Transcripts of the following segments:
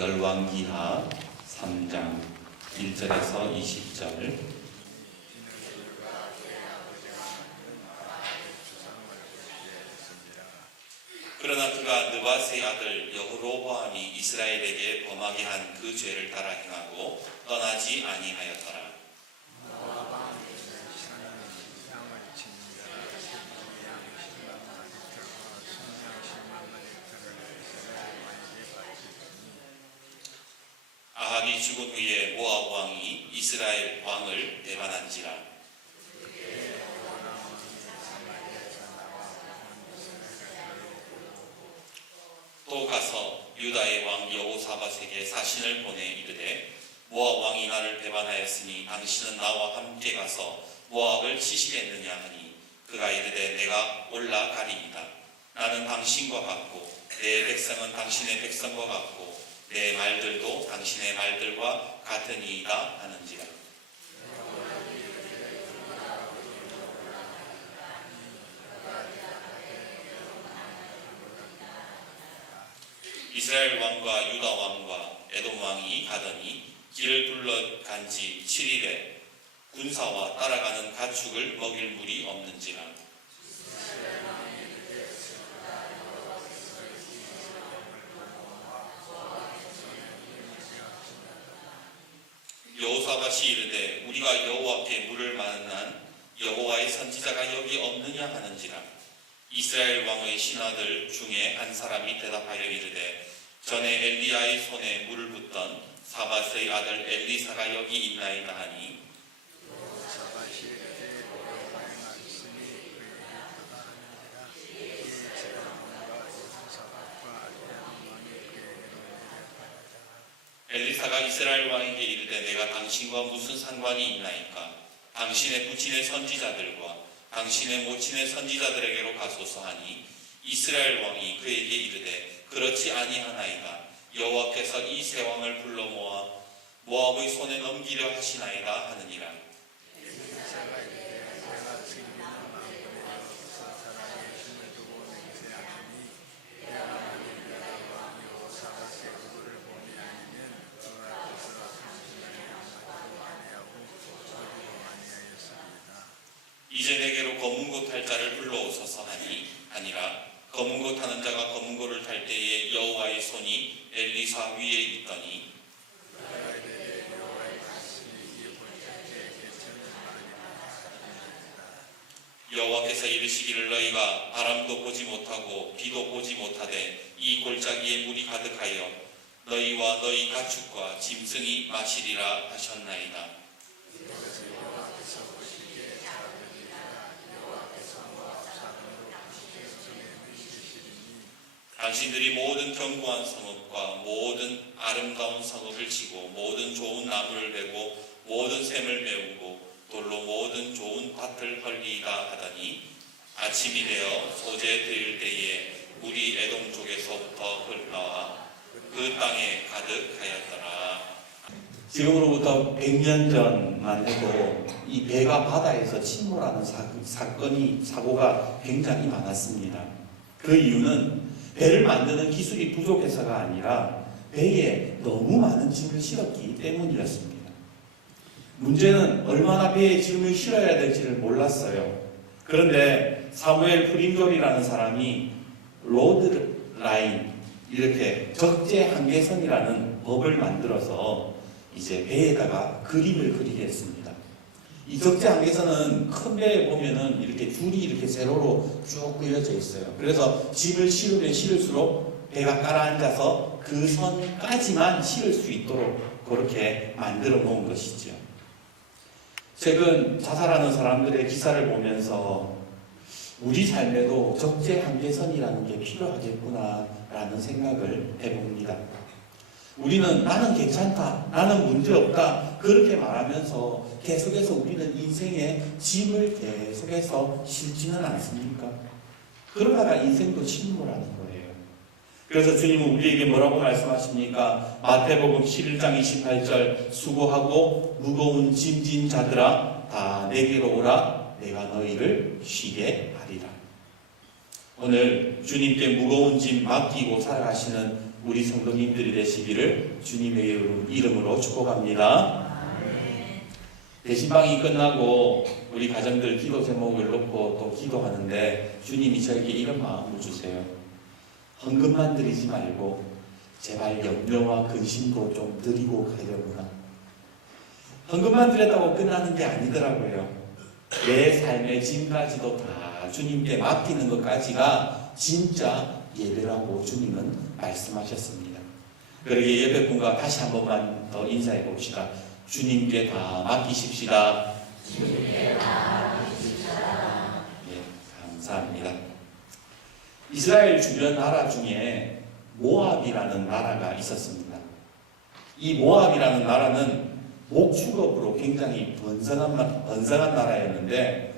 열왕기하 3장 1절에서 20절. 그러나 그가 느밧의 아들 여호로보암이 이스라엘에게 범하게 한 그 죄를 따라 행하고 떠나지 아니하였더라. 아합이 죽은 후에 모압 왕이 이스라엘 왕을 배반한지라. 또 가서 유다의 왕 여호사밧에게 사신을 보내 이르되 모압 왕이 나를 배반하였으니 당신은 나와 함께 가서 모압을 치시겠느냐 하니 그가 이르되 내가 올라가리이다. 나는 당신과 같고 내 백성은 당신의 백성과 같고 내 말들도 당신의 말들과 같으니이다 하는지라. 이스라엘 왕과 유다 왕과 에돔 왕이 가더니 길을 둘러간 지 7일에 군사와 따라가는 가축을 먹일 물이 없는지라. 여호사밧이 이르되 우리가 여호와께 물을 만난 여호와의 선지자가 여기 없느냐 하는지라. 이스라엘 왕의 신하들 중에 한 사람이 대답하여 이르되 전에 엘리야의 손에 물을 붓던 사밧의 아들 엘리사가 여기 있나이다 하니 엘리사가 이스라엘 왕에게 이르되 내가 당신과 무슨 상관이 있나이까? 당신의 부친의 선지자들과 당신의 모친의 선지자들에게로 가소서 하니 이스라엘 왕이 그에게 이르되 그렇지 아니하나이다. 여호와께서 이 세 왕을 불러 모아 모압의 손에 넘기려 하시나이다 하느니라. 이제 내게로 검은고 탈 자를 불러오소서 하니 아니라 검은고 타는 자가 검은고를 탈 때에 여호와의 손이 엘리사 위에 있더니 여호와께서 이르시기를 너희가 바람도 보지 못하고 비도 보지 못하되 이 골짜기에 물이 가득하여 너희와 너희 가축과 짐승이 마시리라 하셨나이다. 당신들이 모든 견고한 성읍과 모든 아름다운 성읍을 치고 모든 좋은 나무를 베고 모든 샘을 메우고 돌로 모든 좋은 밭을 헐리이다 하더니 아침이 되어 소재 드릴 때에 물이 에돔 쪽에서부터 흘러와 그 땅에 가득하였더라. 지금으로부터 100년 전만 해도 이 배가 바다에서 침몰하는 사고가 굉장히 많았습니다. 그 이유는 배를 만드는 기술이 부족해서가 아니라 배에 너무 많은 짐을 실었기 때문이었습니다. 문제는 얼마나 배에 짐을 실어야 될지를 몰랐어요. 그런데 사무엘 프린졸이라는 사람이 로드 라인, 이렇게 적재 한계선이라는 법을 만들어서 이제 배에다가 그림을 그리게 했습니다. 이 적재 한계선은 큰 배에 보면은 이렇게 줄이 이렇게 세로로 쭉 그려져 있어요. 그래서 짐을 실으면 실을수록 배가 가라앉아서 그 선까지만 실을 수 있도록 그렇게 만들어 놓은 것이죠. 최근 자살하는 사람들의 기사를 보면서 우리 삶에도 적재 한계선이라는 게 필요하겠구나라는 생각을 해봅니다. 우리는 나는 괜찮다, 나는 문제없다 그렇게 말하면서 계속해서 우리는 인생에 짐을 계속해서 실지는 않습니까? 그러다가 인생도 침몰하는 거예요. 그래서 주님은 우리에게 뭐라고 말씀하십니까? 마태복음 11장 28절 수고하고 무거운 짐진 자들아 다 내게로 오라 내가 너희를 쉬게 하리라. 오늘 주님께 무거운 짐 맡기고 살아가시는 우리 성도님들이 되시기를 주님의 이름으로 축복합니다. 대신방이 끝나고 우리 가정들 기도 제목을 놓고 또 기도하는데 주님이 저에게 이런 마음을 주세요. 헌금만 드리지 말고 제발 염려와 근심도 좀 드리고 가려구나. 헌금만 드렸다고 끝나는 게 아니더라고요. 내 삶의 짐까지도 다 주님께 맡기는 것까지가 진짜 예배라고 주님은 말씀하셨습니다. 그러기에 예배분과 다시 한 번만 더 인사해 봅시다. 주님께 다 맡기십시다. 주님께 다 맡기십시다. 예, 감사합니다. 이스라엘 주변 나라 중에 모압이라는 나라가 있었습니다. 이 모압이라는 나라는 목축업으로 굉장히 번성한 나라였는데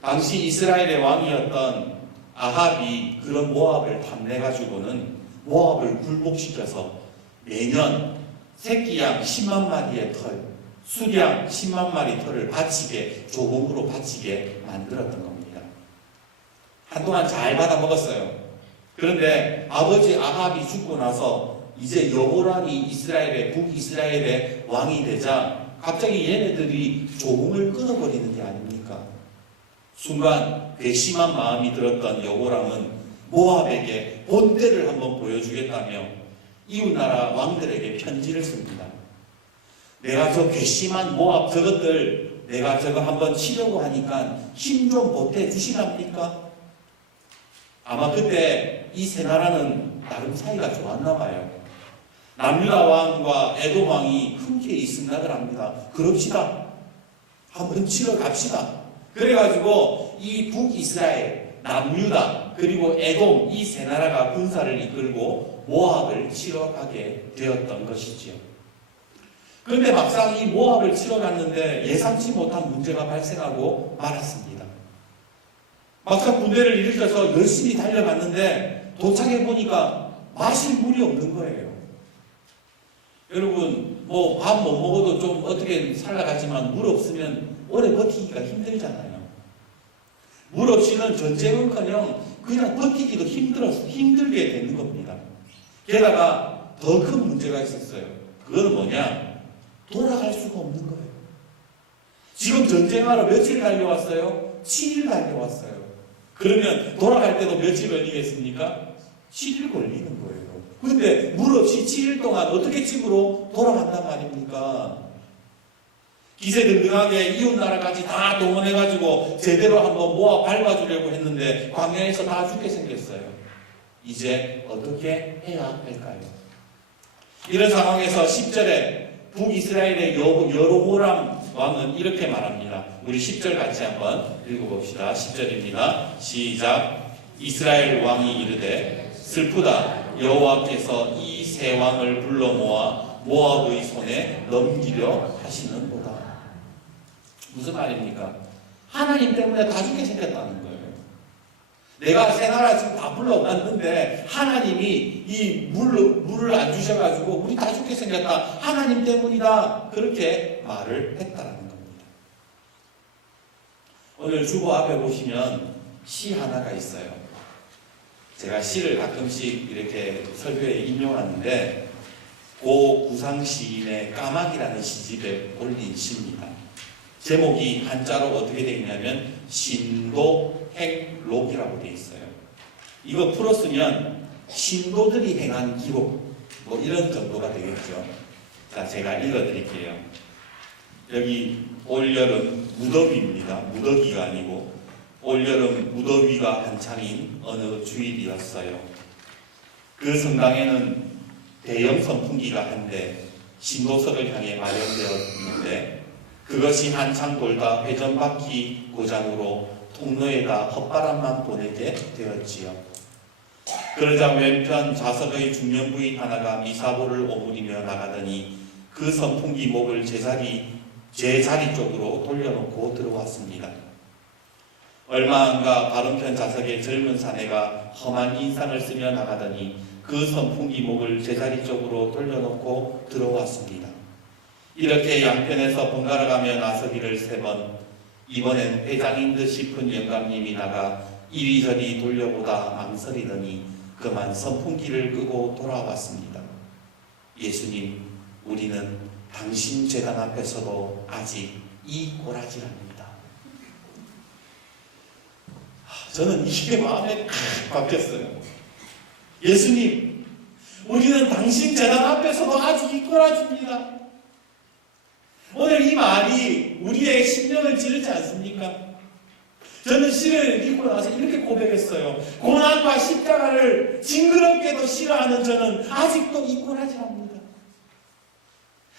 당시 이스라엘의 왕이었던 아합이 그런 모압을 탐내가지고는 모압을 굴복시켜서 매년 새끼양 10만 마리의 털, 수량 10만 마리 털을 바치게, 조공으로 바치게 만들었던 겁니다. 한동안 잘 받아 먹었어요. 그런데 아버지 아합이 죽고 나서 이제 여호람이 북이스라엘의 왕이 되자 갑자기 얘네들이 조공을 끊어버리는 게 아닙니까? 순간 괘씸한 마음이 들었던 여호람은 모압에게 본때를 한번 보여주겠다며 이웃나라 왕들에게 편지를 씁니다. 내가 저 괘씸한 모압 저것들 내가 저거 한번 치려고 하니까 힘 좀 보태 주시랍니까? 아마 그때 이 세 나라는 나름 사이가 좋았나 봐요. 남유다 왕과 에돔 왕이 흔쾌히 승낙을 합니다. 그럽시다. 한번 치러 갑시다. 그래가지고 이 북이스라엘, 남유다 그리고 에돔 이 세 나라가 군사를 이끌고 모압을 치러 가게 되었던 것이지요. 그런데 막상 이 모압을 치러 갔는데 예상치 못한 문제가 발생하고 말았습니다. 막상 군대를 일으켜서 열심히 달려갔는데 도착해 보니까 마실 물이 없는 거예요. 여러분 뭐 밥 못 먹어도 좀 어떻게 살아가지만 물 없으면 오래 버티기가 힘들잖아요. 물 없이는 전쟁은커녕 그냥 버티기도 힘들게 되는 겁니다. 게다가 더 큰 문제가 있었어요. 그거는 뭐냐? 돌아갈 수가 없는 거예요. 지금 전쟁하러 며칠 달려왔어요? 7일 달려왔어요. 그러면 돌아갈 때도 며칠 걸리겠습니까? 7일 걸리는 거예요. 근데 물 없이 7일 동안 어떻게 집으로 돌아간단 말입니까? 기세등등하게 이웃나라까지 다 동원해가지고 제대로 한번 모아 밟아주려고 했는데 광야에서 다 죽게 생겼어요. 이제 어떻게 해야 할까요? 이런 상황에서 10절에 북이스라엘의 여로보람 왕은 이렇게 말합니다. 우리 10절 같이 한번 읽어봅시다. 10절입니다. 시작. 이스라엘 왕이 이르되 슬프다. 여호와께서 이 세 왕을 불러 모아 모압의 손에 넘기려 하시는도다. 무슨 말입니까? 하나님 때문에 다 죽게 생겼다는 거예요. 내가 세 나라 지금 다 불러왔는데 하나님이 이 물을 안 주셔가지고 우리 다 죽게 생겼다. 하나님 때문이다. 그렇게 말을 했다라는 겁니다. 오늘 주보 앞에 보시면 시 하나가 있어요. 제가 시를 가끔씩 이렇게 설교에 인용하는데 고 구상 시인의 까마귀라는 시집에 올린 시입니다. 제목이 한자로 어떻게 되어 있냐면 신도행록이라고 되어 있어요. 이거 풀었으면 신도들이 행한 기록 뭐 이런 정도가 되겠죠. 자, 제가 읽어드릴게요. 여기 올여름 무더위입니다. 무더기가 아니고 올여름 무더위가 한창인 어느 주일이었어요. 그 성당에는 대형 선풍기가 한 대 신도석을 향해 마련되었는데 그것이 한창 돌다 회전바퀴 고장으로 통로에다 헛바람만 보내게 되었지요. 그러자 왼편 좌석의 중년 부인 하나가 미사보를 오므리며 나가더니 그 선풍기 목을 제 자리 쪽으로 돌려놓고 들어왔습니다. 얼마 안가 바른편 좌석에 젊은 사내가 험한 인상을 쓰며 나가더니 그 선풍기 목을 제자리 쪽으로 돌려놓고 들어왔습니다. 이렇게 양편에서 번갈아가며 나서기를 3번, 이번엔 회장인 듯 싶은 영감님이 나가 이리저리 돌려보다 망설이더니 그만 선풍기를 끄고 돌아왔습니다. 예수님, 우리는 당신 제단 앞에서도 아직 이 꼬라지랍니다. 저는 이게 마음에 바뀌었어요. 예수님, 우리는 당신 제단 앞에서도 아직 이 꼬라지입니다. 오늘 이 말이 우리의 심령을 찌르지 않습니까? 저는 시를 읽고 나서 이렇게 고백했어요. 고난과 십자가를 징그럽게도 싫어하는 저는 아직도 이 꼬라지랍니다.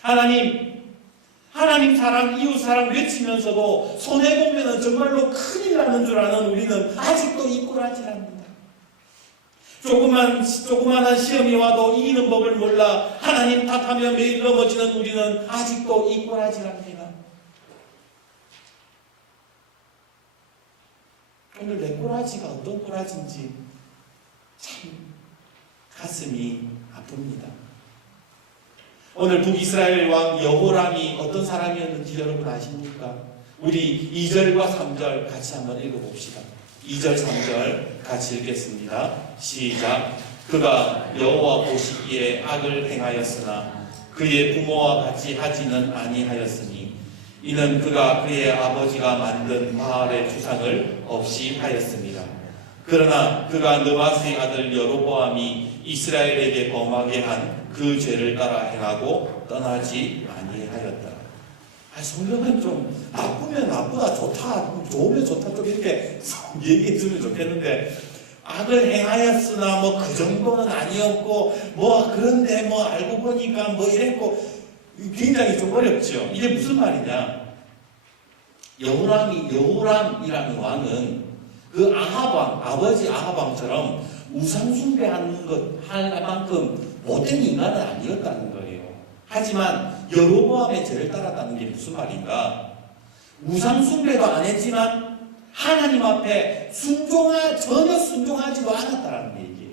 하나님 사랑, 이웃 사랑 외치면서도 손해보면 정말로 큰일 나는 줄 아는 우리는 아직도 이 꼬라지랍니다. 조그만한 시험이 와도 이기는 법을 몰라 하나님 탓하며 매일 넘어지는 우리는 아직도 이 꼬라지랍니다. 오늘 내 꼬라지가 어떤 꼬라지인지 참 가슴이 아픕니다. 오늘 북이스라엘 왕 여호람이 어떤 사람이었는지 여러분 아십니까? 우리 2절과 3절 같이 한번 읽어봅시다. 2절 3절 같이 읽겠습니다. 시작. 그가 여호와 보시기에 악을 행하였으나 그의 부모와 같이 하지는 아니하였으니 이는 그가 그의 아버지가 만든 바알의 주상을 없이 하였습니다. 그러나 그가 느바스의 아들 여로보암이 이스라엘에게 범하게 한 그 죄를 따라 행하고 떠나지 아니하였더라. 성경은 좀 나쁘면 나쁘다, 좋다, 좋으면 좋다 좀 이렇게 얘기해 주면 좋겠는데 악을 행하였으나 뭐 그 정도는 아니었고 뭐 그런데 뭐 알고 보니까 뭐 이랬고 굉장히 좀 어렵죠. 이게 무슨 말이냐? 여호람이라는 왕은 그 아합왕, 아버지 아합왕처럼 우상숭배하는 것 할 만큼 못된 인간은 아니었다는 거예요. 하지만 여로보암의 죄를 따랐다는 게 무슨 말인가? 우상숭배도 안 했지만 하나님 앞에 전혀 순종하지도 않았다는 얘기예요.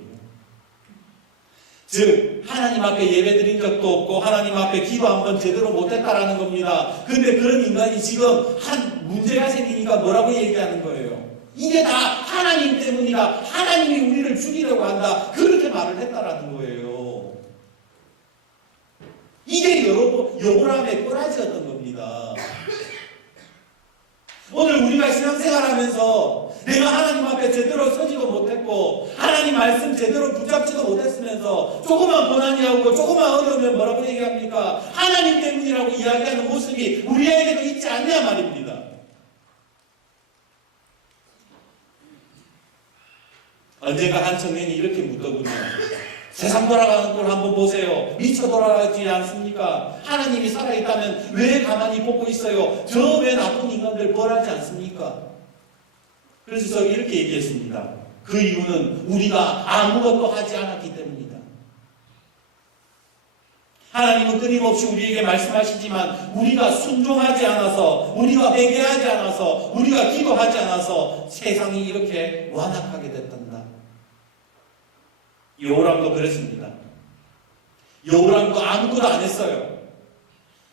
즉 하나님 앞에 예배드린 적도 없고 하나님 앞에 기도 한번 제대로 못했다라는 겁니다. 근데 그런 인간이 지금 한 문제가 생기니까 뭐라고 얘기하는 거예요? 이게 다 하나님 때문이다. 하나님이 우리를 죽이려고 한다. 그렇게 말을 했다라는 거예요. 이게 여호람의 꼬라지였던 겁니다. 오늘 우리가 신앙생활하면서 내가 하나님 앞에 제대로 서지도 못했고 하나님 말씀 제대로 붙잡지도 못했으면서 조그만 고난이 오고 조그만 어려우면 뭐라고 얘기합니까? 하나님 때문이라고 이야기하는 모습이 우리에게도 있지 않냐 말입니다. 언젠가 한 청년이 이렇게 묻더군요. 세상 돌아가는 꼴 한번 보세요. 미쳐 돌아가지 않습니까? 하나님이 살아있다면 왜 가만히 보고 있어요? 저 왜 나쁜 인간들 벌하지 않습니까? 그래서 저 이렇게 얘기했습니다. 그 이유는 우리가 아무것도 하지 않았기 때문이다. 하나님은 끊임없이 우리에게 말씀하시지만 우리가 순종하지 않아서, 우리가 회개하지 않아서, 우리가 기도하지 않아서 세상이 이렇게 완악하게 됐단다. 여호람도 그랬습니다. 여호람도 아무것도 안 했어요.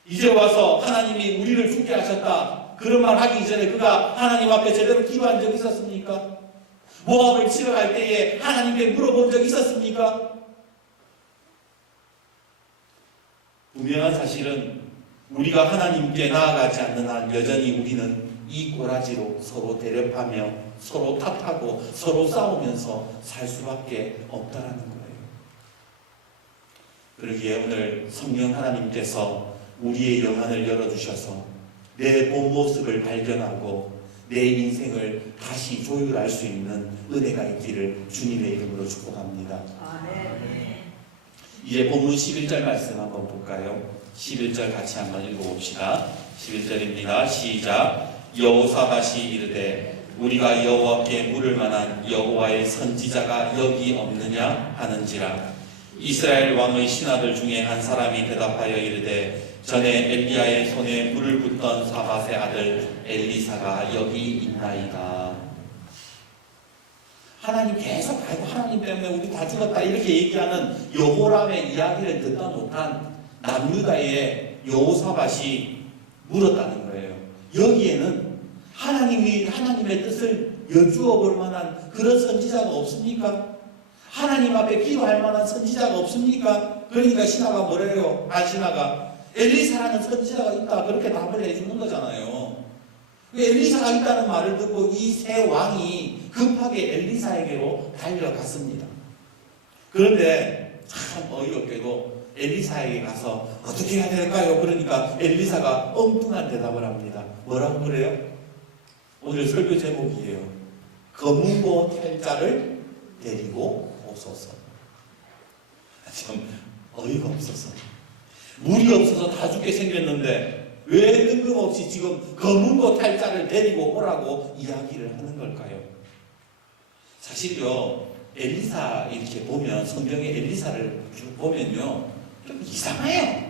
이제 와서 하나님이 우리를 죽게 하셨다. 그런 말 하기 이전에 그가 하나님 앞에 제대로 기도한 적 있었습니까? 모압을 치러 갈 때에 하나님께 물어본 적 있었습니까? 분명한 사실은 우리가 하나님께 나아가지 않는 한 여전히 우리는 이 꼬라지로 서로 대립하며 서로 탓하고 서로 싸우면서 살 수밖에 없다라는 거예요. 그러기에 오늘 성령 하나님께서 우리의 영안을 열어주셔서 내 본 모습을 발견하고 내 인생을 다시 조율할 수 있는 은혜가 있기를 주님의 이름으로 축복합니다. 아멘. 이제 본문 11절 말씀 한번 볼까요? 11절 같이 한번 읽어봅시다. 11절입니다. 시작. 여호사밧이 이르되 우리가 여호와께 물을 만한 여호와의 선지자가 여기 없느냐 하는지라. 이스라엘 왕의 신하들 중에 한 사람이 대답하여 이르되 전에 엘리야의 손에 물을 붓던 사밧의 아들 엘리사가 여기 있나이다. 하나님 계속 아이고 하나님 때문에 우리 다 죽었다 이렇게 얘기하는 여호람의 이야기를 듣다 못한 남유다의 여호사밧이 물었다는 거예요. 여기에는 하나님의 뜻을 여쭈어 볼 만한 그런 선지자가 없습니까? 하나님 앞에 기도할 만한 선지자가 없습니까? 그러니까 신하가 뭐래요? 신하가 엘리사라는 선지자가 있다, 그렇게 답을 해주는 거잖아요. 엘리사가 있다는 말을 듣고 이 세 왕이 급하게 엘리사에게로 달려갔습니다. 그런데 참 어이없게도 엘리사에게 가서 어떻게 해야 될까요? 그러니까 엘리사가 엉뚱한 대답을 합니다. 뭐라고 그래요? 오늘 설교 제목이에요. 검은고 탈자를 데리고 오소서. 참 어이가 없어서, 물이 없어서 다 죽게 생겼는데 왜 뜬금없이 지금 검은고 탈자를 데리고 오라고 이야기를 하는 걸까요? 사실요, 엘리사 이렇게 보면, 성경의 엘리사를 쭉 보면요, 좀 이상해요.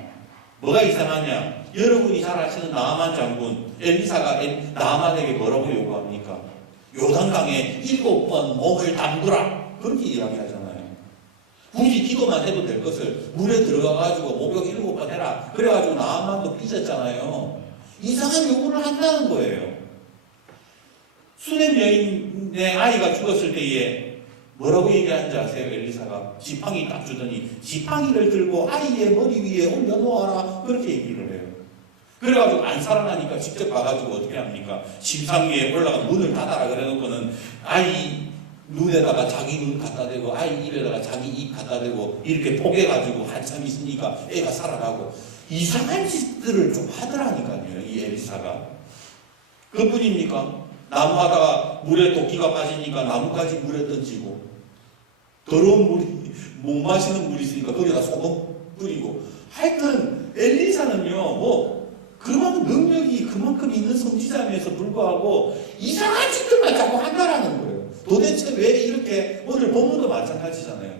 뭐가 이상하냐? 여러분이 잘 아시는 나아만 장군, 엘리사가 나아만에게 뭐라고 요구합니까? 요단강에 7번 몸을 담그라, 그렇게 이야기하잖아요. 굳이 기도만 해도 될 것을 물에 들어가가지고 목욕 7번 해라, 그래가지고 나아만도 삐졌잖아요. 이상한 요구를 한다는 거예요. 수넴 여인의 아이가 죽었을 때에 뭐라고 얘기하는지 아세요? 엘리사가 지팡이 딱 주더니 지팡이를 들고 아이의 머리 위에 올려놓아라, 그렇게 얘기를 해요. 그래가지고 안 살아나니까 직접 가가지고 어떻게 합니까? 심상 위에 올라가 문을 닫아라 그래놓고는 아이 눈에다가 자기 눈 갖다 대고 아이 입에다가 자기 입 갖다 대고 이렇게 포개가지고 한참 있으니까 애가 살아가고, 이상한 짓들을 좀 하더라니까요, 이 엘리사가. 그뿐입니까? 나무하다가 물에 도끼가 빠지니까 나무까지 물에 던지고, 더러운 물이, 못 마시는 물이 있으니까 거기다 소금 뿌리고, 하여튼 엘리사는요, 뭐 그런 능력이 그만큼 있는 선지자임에도 불구하고 이상한 짓들만 자꾸 한다라는 거예요. 도대체 왜 이렇게, 오늘 본문도 마찬가지잖아요.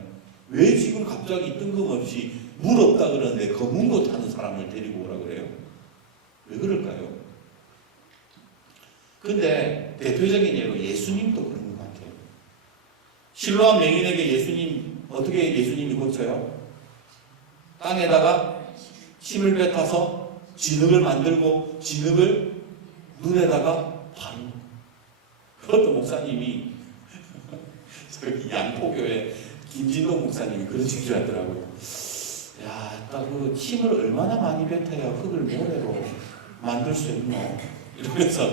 왜 지금 갑자기 뜬금없이 물 없다 그러는데 검은고 타는 사람을 데리고 오라 그래요? 왜 그럴까요? 근데 대표적인 예로 예수님도 그런 것 같아요. 실로암 맹인에게 예수님, 어떻게 예수님이 고쳐요? 땅에다가 침을 뱉어서 진흙을 만들고 진흙을 눈에다가 바르는, 그것도 목사님이 저기 양포교회 김진동 목사님이 그런 식으로 하더라고요. 야, 딱 그 침을 얼마나 많이 뱉어야 흙을 모래로 만들 수 있노? 이러면서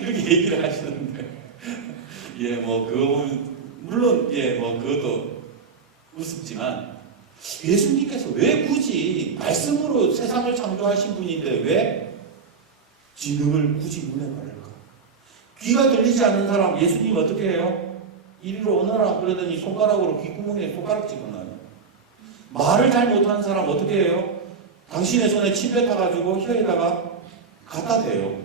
이렇게 얘기를 하시는데, 예, 뭐 그거 물론 예, 뭐 그것도 우습지만, 예수님께서 왜 굳이 말씀으로 세상을 창조하신 분인데 왜 진흙을 굳이 눈에 바를까? 귀가 들리지 않는 사람 예수님 어떻게 해요? 이리로 오너라 그러더니 손가락으로 귓구멍에 손가락 집어넣어요. 말을 잘 못하는 사람 어떻게 해요? 당신의 손에 침 뱉어가지고 혀에다가 갖다 대요.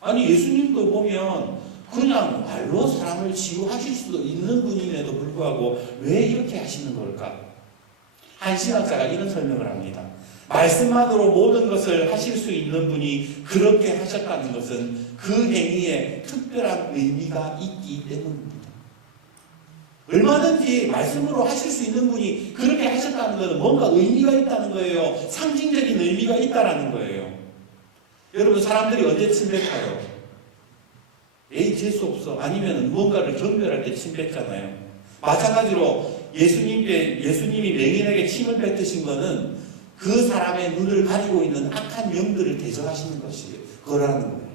아니, 예수님도 보면 그냥 말로 사람을 치유하실 수도 있는 분임에도 불구하고 왜 이렇게 하시는 걸까? 한 신학자가 이런 설명을 합니다. 말씀만으로 모든 것을 하실 수 있는 분이 그렇게 하셨다는 것은 그 행위에 특별한 의미가 있기 때문입니다. 얼마든지 말씀으로 하실 수 있는 분이 그렇게 하셨다는 것은 뭔가 의미가 있다는 거예요. 상징적인 의미가 있다는 거예요. 여러분, 사람들이 언제 침 뱉어요? 에이, 재수 없어. 아니면 뭔가를 경멸할 때 침 뱉잖아요. 마찬가지로 예수님이 맹인에게 침을 뱉으신 것은 그 사람의 눈을 가리고 있는 악한 영들을 대적하시는 것이에요. 그러라는 거예요.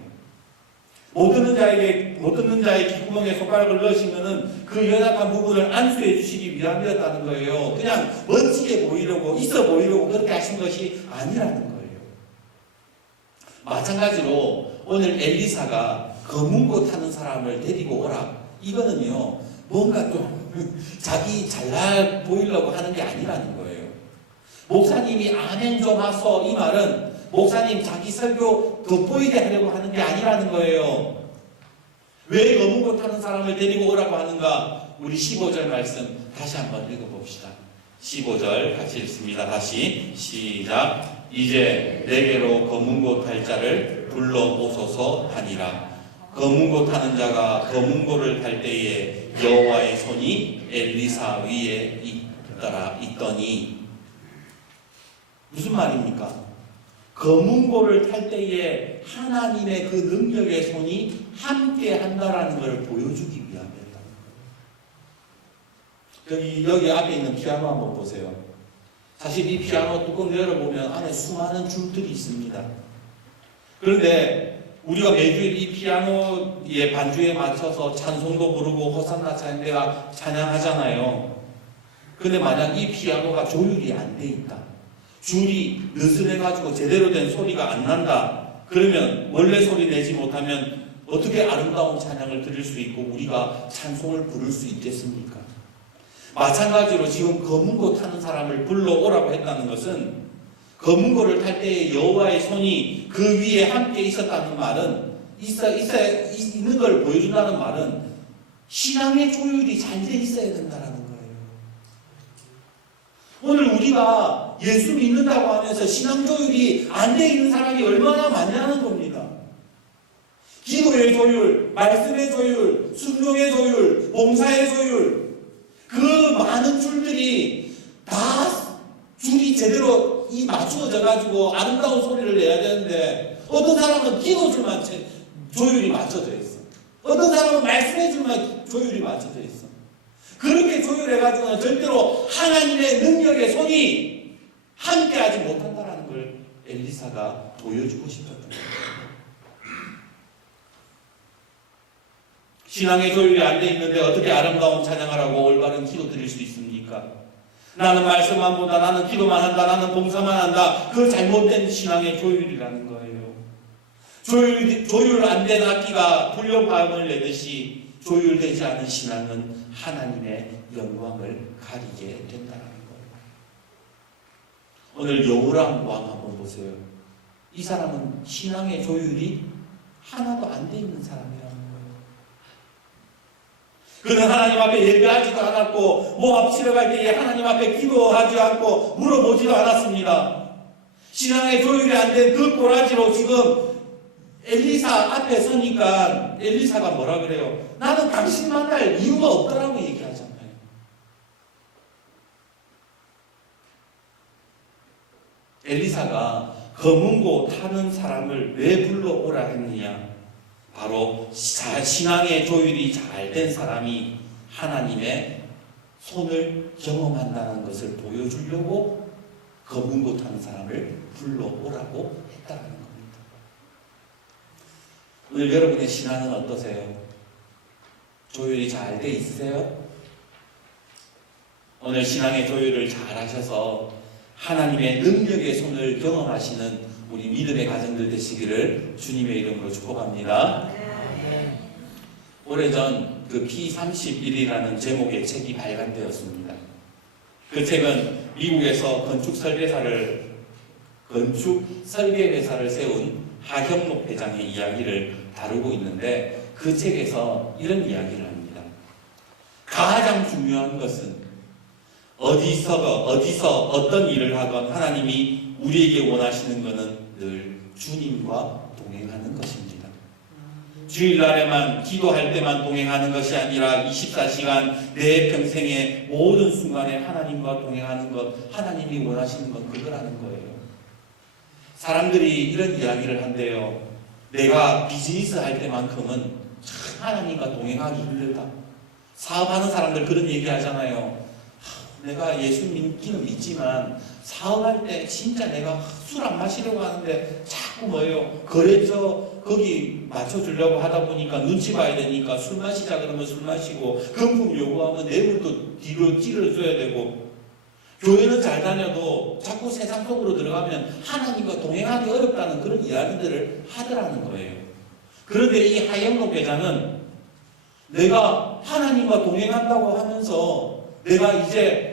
못 듣는 자의 귓구멍에 손가락을 넣으시면은 그 연약한 부분을 안수해 주시기 위함이었다는 거예요. 그냥 멋지게 보이려고, 있어 보이려고 그렇게 하신 것이 아니라는 거예요. 마찬가지로 오늘 엘리사가 검은고 타는 사람을 데리고 오라, 이거는요, 뭔가 좀 자기 잘나 보이려고 하는 게 아니라는 거예요. 목사님이 아멘 좀 하소, 이 말은 목사님 자기 설교 돋보이게 하려고 하는 게 아니라는 거예요. 왜 검은고 타는 사람을 데리고 오라고 하는가? 우리 15절 말씀 다시 한번 읽어봅시다. 15절 같이 읽습니다. 다시 시작. 이제 내게로 검은고 탈 자를 불러오소서 하니라. 검은고 타는 자가 검은고를 탈 때에 여호와의 손이 엘리사 위에 있더니, 무슨 말입니까? 검은고를 탈 때에 하나님의 그 능력의 손이 함께 한다라는 것을 보여주기 위함이었다는 거예요. 여기 앞에 있는 피아노 한번 보세요. 사실 이 피아노 뚜껑 열어보면 안에 수많은 줄들이 있습니다. 그런데 우리가 매주일 이 피아노의 반주에 맞춰서 찬송도 부르고 호산나 찬양대가 찬양하잖아요. 근데 만약 이 피아노가 조율이 안 돼 있다, 줄이 느슨해가지고 제대로 된 소리가 안 난다, 그러면 원래 소리 내지 못하면 어떻게 아름다운 찬양을 드릴 수 있고 우리가 찬송을 부를 수 있겠습니까? 마찬가지로 지금 검은고 타는 사람을 불러오라고 했다는 것은 검은고를 탈 때에 여호와의 손이 그 위에 함께 있었다는 말은 있는 걸 보여준다는 말은 신앙의 조율이 잘 돼 있어야 된다는 거예요. 오늘 우리가 예수 믿는다고 하면서 신앙 조율이 안 돼 있는 사람이 얼마나 많냐는 겁니다. 기도의 조율, 말씀의 조율, 순종의 조율, 봉사의 조율, 그 많은 줄들이 다 줄이 제대로 맞추어져 가지고 아름다운 소리를 내야 되는데, 어떤 사람은 기도줄만 조율이 맞춰져 있어. 어떤 사람은 말씀의 줄만 조율이 맞춰져 있어. 그렇게 조율해가지고는 절대로 하나님의 능력의 손이 함께하지 못한다는 걸 엘리사가 보여주고 싶었던 거예요. 신앙의 조율이 안 돼 있는데 어떻게 아름다운 찬양을 하고 올바른 기도 드릴 수 있습니까? 나는 말씀만 본다, 나는 기도만 한다, 나는 봉사만 한다. 그 잘못된 신앙의 조율이라는 거예요. 조율 안 된 악기가 불효화음을 내듯이 조율되지 않은 신앙은 하나님의 영광을 가리게 된다는 거예요. 오늘 여호람 왕 한번 보세요. 이 사람은 신앙의 조율이 하나도 안 돼 있는 사람이라는 거예요. 그는 하나님 앞에 예배하지도 않았고 모압 치러 갈 때에 하나님 앞에 기도하지 않고 물어보지도 않았습니다. 신앙의 조율이 안 된 그 꼬라지로 지금 엘리사 앞에 서니까 엘리사가 뭐라 그래요? 나는 당신 만날 이유가 없다라고 얘기하잖아요. 엘리사가 검은고 타는 사람을 왜 불러오라 했느냐? 바로 신앙의 조율이 잘 된 사람이 하나님의 손을 경험한다는 것을 보여주려고 검은고 타는 사람을 불러오라고 했다는 겁니다. 오늘 여러분의 신앙은 어떠세요? 조율이 잘 돼 있으세요? 오늘 신앙의 조율을 잘 하셔서 하나님의 능력의 손을 경험하시는 우리 믿음의 가정들 되시기를 주님의 이름으로 축복합니다. 오래전 그 P31이라는 제목의 책이 발간되었습니다. 그 책은 미국에서 건축 설계 회사를 세운 하경록 회장의 이야기를 다루고 있는데, 그 책에서 이런 이야기를 합니다. 가장 중요한 것은 어디서 어떤 일을 하건 하나님이 우리에게 원하시는 것은 늘 주님과 동행하는 것입니다. 주일날에만 기도할 때만 동행하는 것이 아니라 24시간 내 평생의 모든 순간에 하나님과 동행하는 것, 하나님이 원하시는 건 그거라는 거예요. 사람들이 이런 이야기를 한대요. 내가 비즈니스 할 때만큼은 참 하나님과 동행하기 힘들다. 사업하는 사람들 그런 얘기 하잖아요. 내가 예수 믿기는 믿지만 사업할 때 진짜 내가 술 안 마시려고 하는데 자꾸 뭐예요? 거래처 거기 맞춰주려고 하다 보니까 눈치 봐야 되니까 술 마시자 그러면 술 마시고, 금품 요구하면 뇌물도 뒤로 찔러줘야 되고, 교회는 잘 다녀도 자꾸 세상 속으로 들어가면 하나님과 동행하기 어렵다는 그런 이야기들을 하더라는 거예요. 그런데 이 하영록 회장은 내가 하나님과 동행한다고 하면서 내가 이제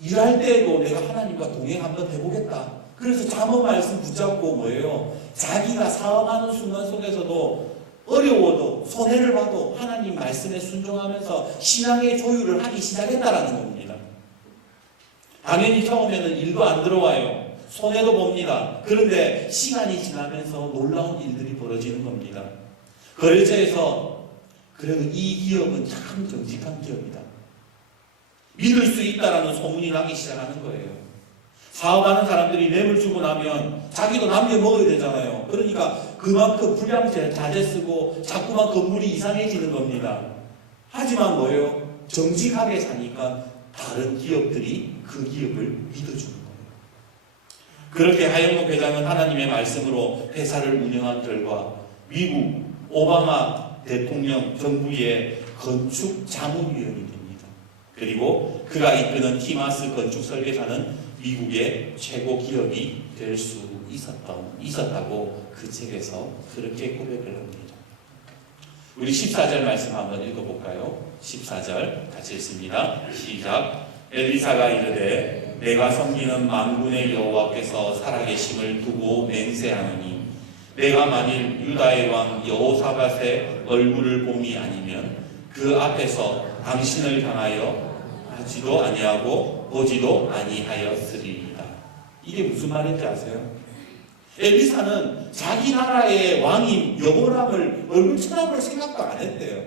일할 때에도 내가 하나님과 동행 한번 해보겠다. 그래서 잠언 말씀 붙잡고 뭐예요? 자기가 사업하는 순간 속에서도 어려워도 손해를 봐도 하나님 말씀에 순종하면서 신앙의 조율을 하기 시작했다라는 겁니다. 당연히 처음에는 일도 안 들어와요. 손해도 봅니다. 그런데 시간이 지나면서 놀라운 일들이 벌어지는 겁니다. 거래처에서 그래도 이 기업은 참 정직한 기업이다, 믿을 수 있다라는 소문이 나기 시작하는 거예요. 사업하는 사람들이 뇌물 주고 나면 자기도 남겨 먹어야 되잖아요. 그러니까 그만큼 불량제 자재 쓰고 자꾸만 건물이 이상해지는 겁니다. 하지만 뭐예요? 정직하게 사니까 다른 기업들이 그 기업을 믿어주는 거예요. 그렇게 하영록 회장은 하나님의 말씀으로 회사를 운영한 결과 미국 오바마 대통령 정부의 건축 자문위원이 됩니다. 그리고 그가 이끄는 티마스 건축 설계사는 미국의 최고 기업이 될 수 있었다고 그 책에서 그렇게 고백을 합니다. 우리 14절 말씀 한번 읽어볼까요? 14절 같이 읽습니다. 시작. 엘리사가 이르되 내가 섬기는 만군의 여호와께서 살아계심을 두고 맹세하노니 내가 만일 유다의 왕 여호사밧의 얼굴을 봄이 아니면 그 앞에서 당신을 향하여 하지도 아니하고 보지도 아니하였으리이다. 이게 무슨 말인지 아세요? 엘리사는 자기 나라의 왕인 여호람을 얼굴 쳐다볼 생각도 안 했대요.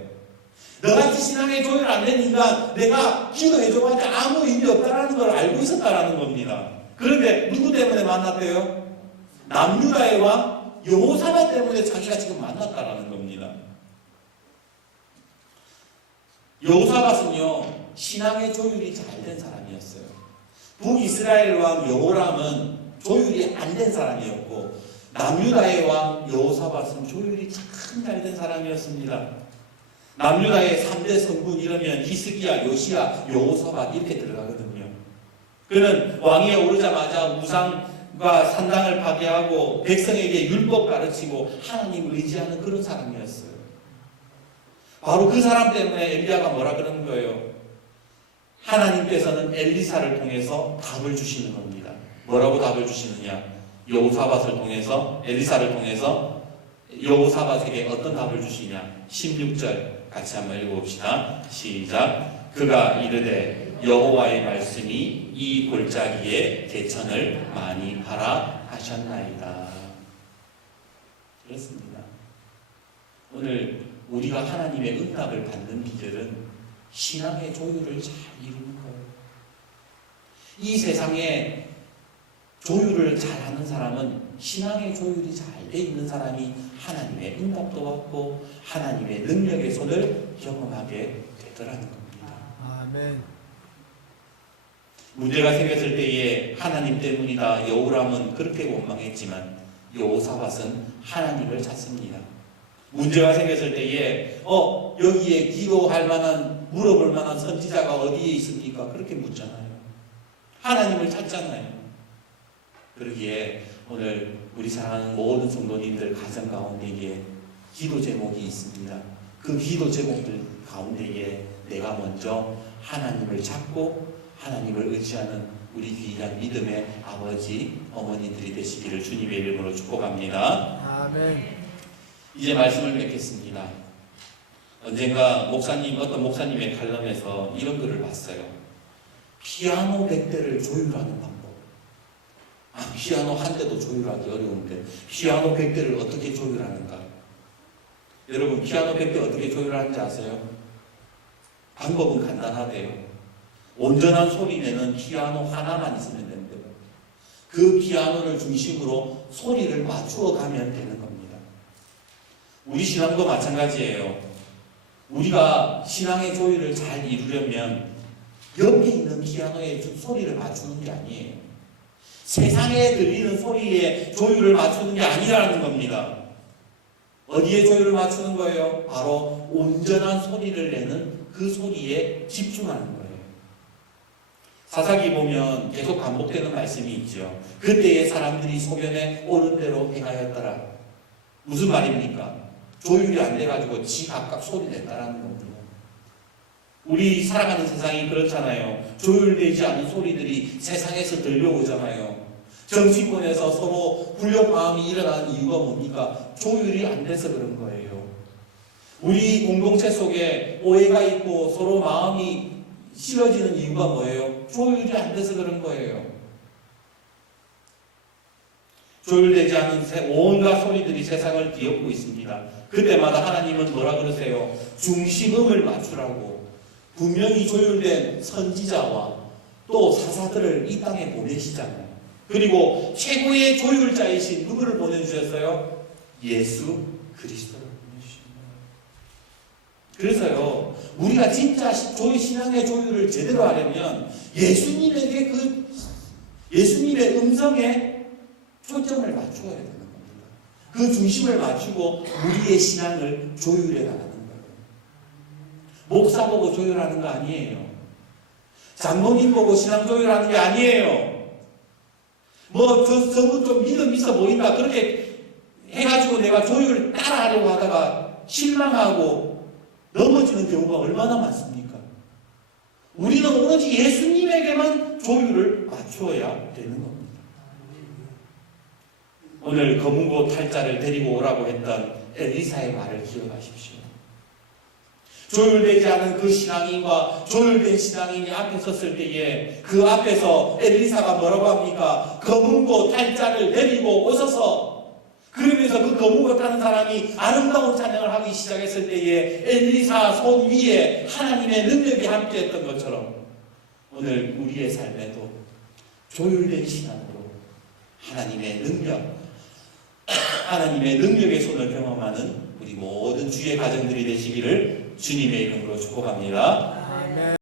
너같이 신앙에 조율 안 된 인간 내가 기도해줘봤자 아무 의미 없다라는 걸 알고 있었다라는 겁니다. 그런데 누구 때문에 만났대요? 남유다의 왕 여호사밧 때문에 자기가 지금 만났다라는 겁니다. 여호사밧은요 신앙의 조율이 잘 된 사람이었어요. 북이스라엘 왕 여호람은 조율이 안 된 사람이었고 남유다의 왕 여호사밧은 조율이 참 잘 된 사람이었습니다. 남유다의 3대 성군 이러면 히스기야, 요시야, 여호사밧 이렇게 들어가거든요. 그는 왕위에 오르자마자 우상과 산당을 파괴하고 백성에게 율법 가르치고 하나님을 의지하는 그런 사람이었어요. 바로 그 사람 때문에 엘리야가 뭐라 그러는 거예요? 하나님께서는 엘리사를 통해서 답을 주시는 겁니다. 뭐라고 답을 주시느냐? 여호사밧을 통해서 엘리사를 통해서 여호사밧에게 어떤 답을 주시냐? 16절 같이 한번 읽어봅시다. 시작. 그가 이르되 여호와의 말씀이 이 골짜기에 개천을 많이 하라 하셨나이다. 그렇습니다. 오늘 우리가 하나님의 응답을 받는 비결은 신앙의 조율을 잘 이루는 거예요. 이 세상에 조율을 잘하는 사람은 신앙의 조율이 잘 돼 있는 사람이 하나님의 응답도 받고 하나님의 능력의 손을 경험하게 되더라는 겁니다. 아멘. 문제가 생겼을 때에 하나님 때문이다 여호람은 그렇게 원망했지만 여호사밧은 하나님을 찾습니다. 문제가 생겼을 때에 여기에 기도할 만한 물어볼 만한 선지자가 어디에 있습니까? 그렇게 묻잖아요. 하나님을 찾잖아요. 그러기에 오늘 우리 사랑하는 모든 성도님들 가정 가운데에 기도 제목이 있습니다. 그 기도 제목들 가운데에 내가 먼저 하나님을 찾고 하나님을 의지하는 우리 귀한 믿음의 아버지 어머니들이 되시기를 주님의 이름으로 축복합니다. 아멘. 이제 말씀을 맺겠습니다. 언젠가 어떤 목사님의 칼럼에서 이런 글을 봤어요. 피아노 100대를 조율하는 방법. 피아노 한 대도 조율하기 어려운데 피아노 100대를 어떻게 조율하는가? 여러분 피아노 100대 어떻게 조율하는지 아세요? 방법은 간단하대요. 온전한 소리 내는 피아노 하나만 있으면 된대요. 그 피아노를 중심으로 소리를 맞추어 가면 되는 겁니다. 우리 신앙도 마찬가지예요. 우리가 신앙의 조율을 잘 이루려면 옆에 있는 피아노의 소리를 맞추는 게 아니에요. 세상에 들리는 소리에 조율을 맞추는 게 아니라는 겁니다. 어디에 조율을 맞추는 거예요? 바로 온전한 소리를 내는 그 소리에 집중하는 거예요. 사사기 보면 계속 반복되는 말씀이 있죠. 그때의 사람들이 소견에 옳은 대로 행하였더라. 무슨 말입니까? 조율이 안 돼가지고 지 각각 소리 냈다라는 겁니다. 우리 살아가는 세상이 그렇잖아요. 조율되지 않은 소리들이 세상에서 들려오잖아요. 정치권에서 서로 불협화음이 일어나는 이유가 뭡니까? 조율이 안 돼서 그런 거예요. 우리 공동체 속에 오해가 있고 서로 마음이 싫어지는 이유가 뭐예요? 조율이 안 돼서 그런 거예요. 조율되지 않은 온갖 소리들이 세상을 뒤엎고 있습니다. 그때마다 하나님은 뭐라 그러세요? 중심음을 맞추라고 분명히 조율된 선지자와 또 사사들을 이 땅에 보내시잖아요. 그리고 최고의 조율자이신 누구를 보내주셨어요? 예수 그리스도를 보내주신 거예요. 그래서요 우리가 진짜 신앙의 조율을 제대로 하려면 예수님에게 예수님의 음성에 초점을 맞추어야 되는 겁니다. 그 중심을 맞추고 우리의 신앙을 조율해 나가는 거예요. 목사 보고 조율하는 거 아니에요. 장로님 보고 신앙 조율하는 게 아니에요. 저분 좀 믿음 있어 보인다. 그렇게 해가지고 내가 조율을 따라하려고 하다가 실망하고 넘어지는 경우가 얼마나 많습니까? 우리는 오로지 예수님에게만 조율을 맞추어야 되는 겁니다. 오늘 검은고 탈자를 데리고 오라고 했던 엘리사의 말을 기억하십시오. 조율되지 않은 그 신앙인과 조율된 신앙인이 앞에 섰을 때에 그 앞에서 엘리사가 뭐라고 합니까? 검은고 탈자를 데리고 오셔서 그러면서 그 검은고 타는 사람이 아름다운 찬양을 하기 시작했을 때에 엘리사 손 위에 하나님의 능력이 함께했던 것처럼 오늘 우리의 삶에도 조율된 신앙으로 하나님의 능력의 손을 경험하는 우리 모든 주의 가정들이 되시기를 주님의 이름으로 축복합니다.